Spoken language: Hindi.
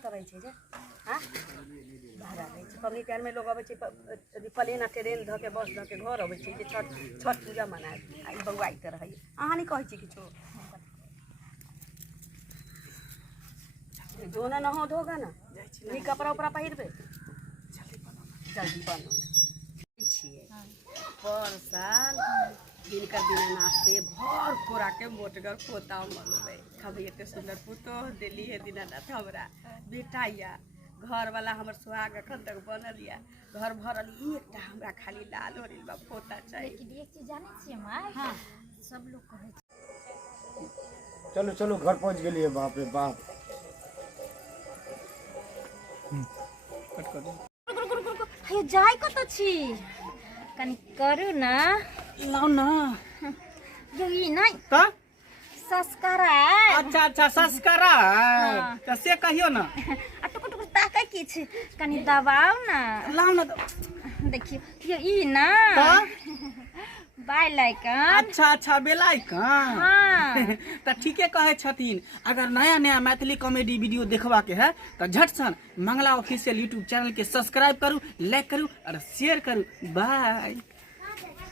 कत रहे छे जे हां भाड़ा रहे छे पबनी टाइम में लोग आवे छे प्लेन आ ट्रेन ध के बस ध के घर आवे छे जे छठ पूजा मनाए आई बउआई त रही अहाँ नहीं कहै छी किछो जो ना नहो धोगा ना नी कपड़ा उपड़ा पहिरबे जल्दी बनो छिए पर साल दिनकर दिन नाचते भर कोरा के मोटगर पोता मनबे खबे एते सुंदर पुतो देली है दीनानाथ हमरा बेटाइया घर वाला हमर सुहाग अखन तक बनल या घर भरल एकटा हमरा खाली लाल होरिल बा पोता चाहिए लेकिन एक चीज जाने छिए माय हां सब लोग कहे चलो चलो घर पहुंच गेलिए बाप रे बाप कट कर दे हे जाय कत छी कनी करू ना लाओ ना यही नहीं का संस्कार अच्छा अच्छा संस्कार तो से कहियो ना टुक टुक ताकै की छी कनी दबाव ना लाओ ना देखियो ये ई ना बाय लाइकन अच्छा अच्छा बेलाइकन हां तो ठीके कहे छथिन अगर नया नया मैथिली कॉमेडी वीडियो देखबा के है तो झट सन मंगला ऑफिशियल यूट्यूब चैनल के सब्सक्राइब करू लाइक करू और शेयर करू बाय।